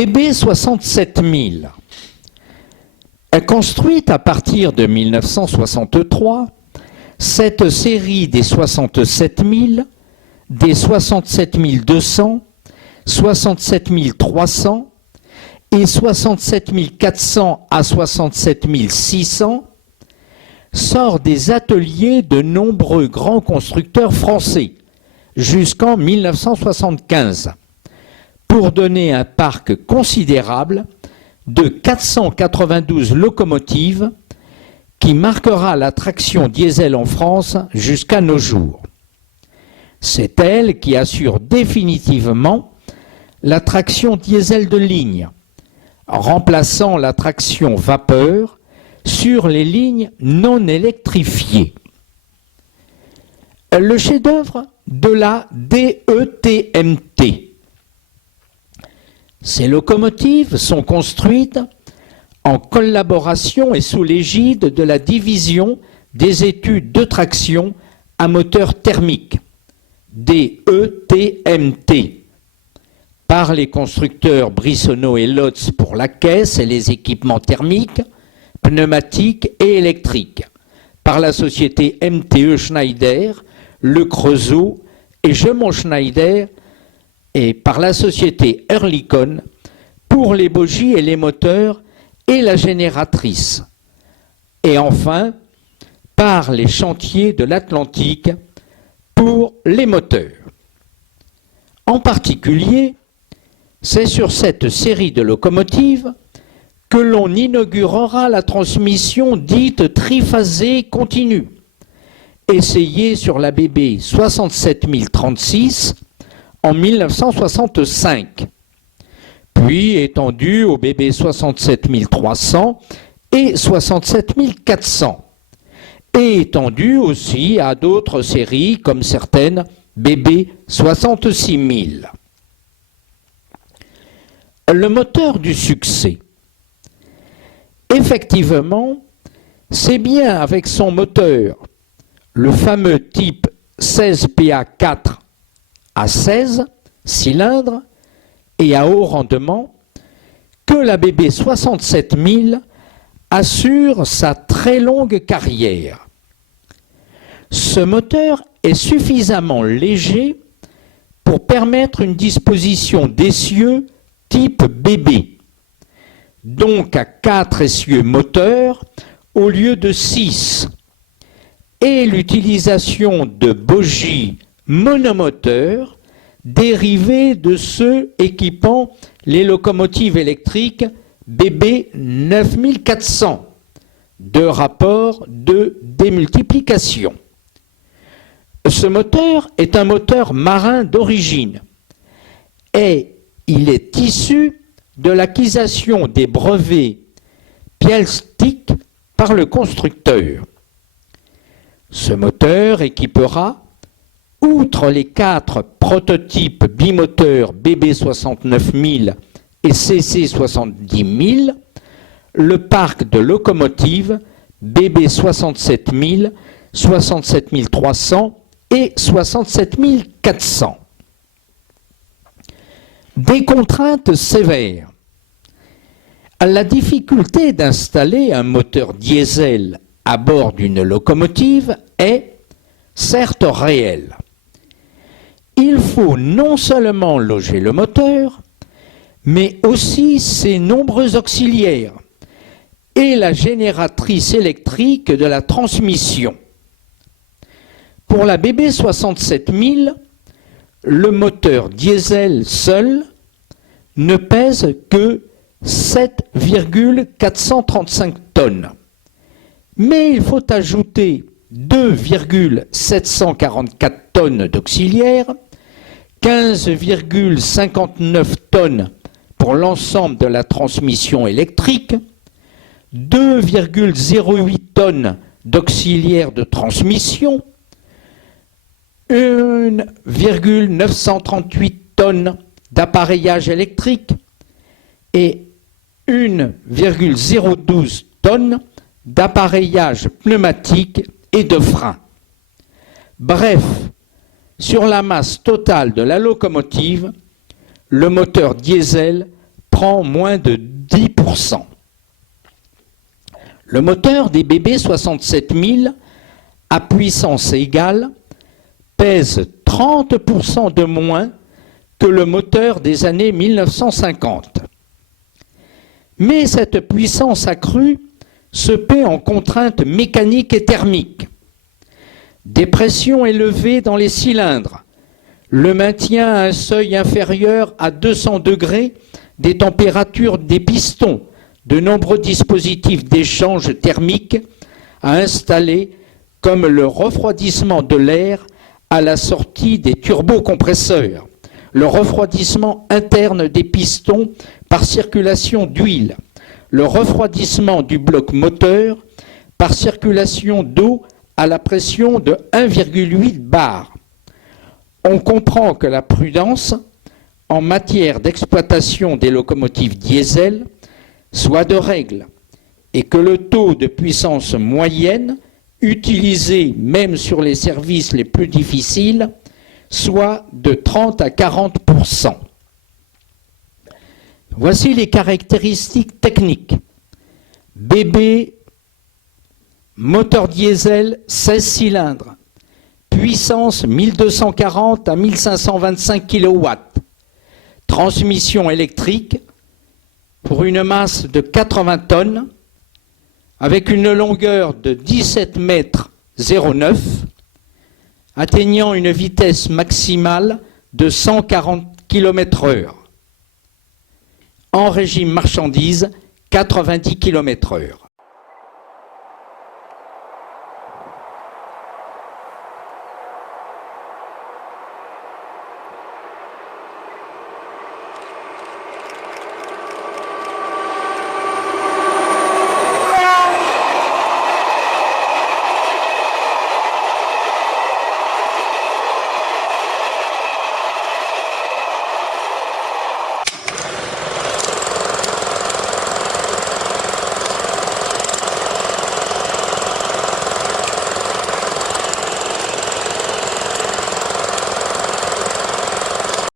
BB 67000 est construite à partir de 1963. Cette série des 67000, des 67200, 67300 et 67400 à 67600 sort des ateliers de nombreux grands constructeurs français jusqu'en 1975. Pour donner un parc considérable de 492 locomotives qui marquera la traction diesel en France jusqu'à nos jours. C'est elle qui assure définitivement la traction diesel de ligne, remplaçant la traction vapeur sur les lignes non électrifiées. Le chef-d'œuvre de la DETMT. Ces locomotives sont construites en collaboration et sous l'égide de la division des études de traction à moteur thermique, DETMT, par les constructeurs Brissonneau et Lotz pour la caisse et les équipements thermiques, pneumatiques et électriques, par la société MTE Schneider, Le Creusot et Gemont Schneider, et par la société Oerlikon pour les bogies et les moteurs et la génératrice. Et enfin, par les chantiers de l'Atlantique pour les moteurs. En particulier, c'est sur cette série de locomotives que l'on inaugurera la transmission dite triphasée continue, essayée sur la BB 67036 en 1965, puis étendue au BB 67300 et 67400, et étendue aussi à d'autres séries comme certaines BB 66000. Le moteur du succès. Effectivement, c'est bien avec son moteur, le fameux type 16PA4 à 16 cylindres et à haut rendement, que la BB 67000 assure sa très longue carrière. Ce moteur est suffisamment léger pour permettre une disposition d'essieux type BB, donc à 4 essieux moteurs au lieu de 6, et l'utilisation de bogies monomoteurs dérivés de ceux équipant les locomotives électriques BB 9400 de rapport de démultiplication. Ce moteur est un moteur marin d'origine et il est issu de l'acquisition des brevets Pielstig par le constructeur. Ce moteur équipera, outre les 4 prototypes bimoteurs BB 69000 et CC 70000, le parc de locomotives BB 67000, 67300 et 67400. Des contraintes sévères. La difficulté d'installer un moteur diesel à bord d'une locomotive est certes réelle. Il faut non seulement loger le moteur, mais aussi ses nombreux auxiliaires et la génératrice électrique de la transmission. Pour la BB 67000, le moteur diesel seul ne pèse que 7,435 tonnes. Mais il faut ajouter 2,744 tonnes d'auxiliaires, 15,59 tonnes pour l'ensemble de la transmission électrique, 2,08 tonnes d'auxiliaires de transmission, 1,938 tonnes d'appareillage électrique et 1,012 tonnes d'appareillage pneumatique et de frein. Bref, sur la masse totale de la locomotive, le moteur diesel prend moins de 10%. Le moteur des BB 67000 à puissance égale pèse 30% de moins que le moteur des années 1950. Mais cette puissance accrue se paie en contraintes mécaniques et thermiques. Des pressions élevées dans les cylindres, le maintien à un seuil inférieur à 200 degrés des températures des pistons, de nombreux dispositifs d'échange thermique à installer, comme le refroidissement de l'air à la sortie des turbocompresseurs, le refroidissement interne des pistons par circulation d'huile, le refroidissement du bloc moteur par circulation d'eau à la pression de 1,8 bar. On comprend que la prudence en matière d'exploitation des locomotives diesel soit de règle et que le taux de puissance moyenne utilisé même sur les services les plus difficiles soit de 30 à 40%. Voici les caractéristiques techniques. BB, moteur diesel 16 cylindres, puissance 1240 à 1525 kW, transmission électrique pour une masse de 80 tonnes, avec une longueur de 17 mètres 09, atteignant une vitesse maximale de 140 km/h. En régime marchandise, 90 km/h.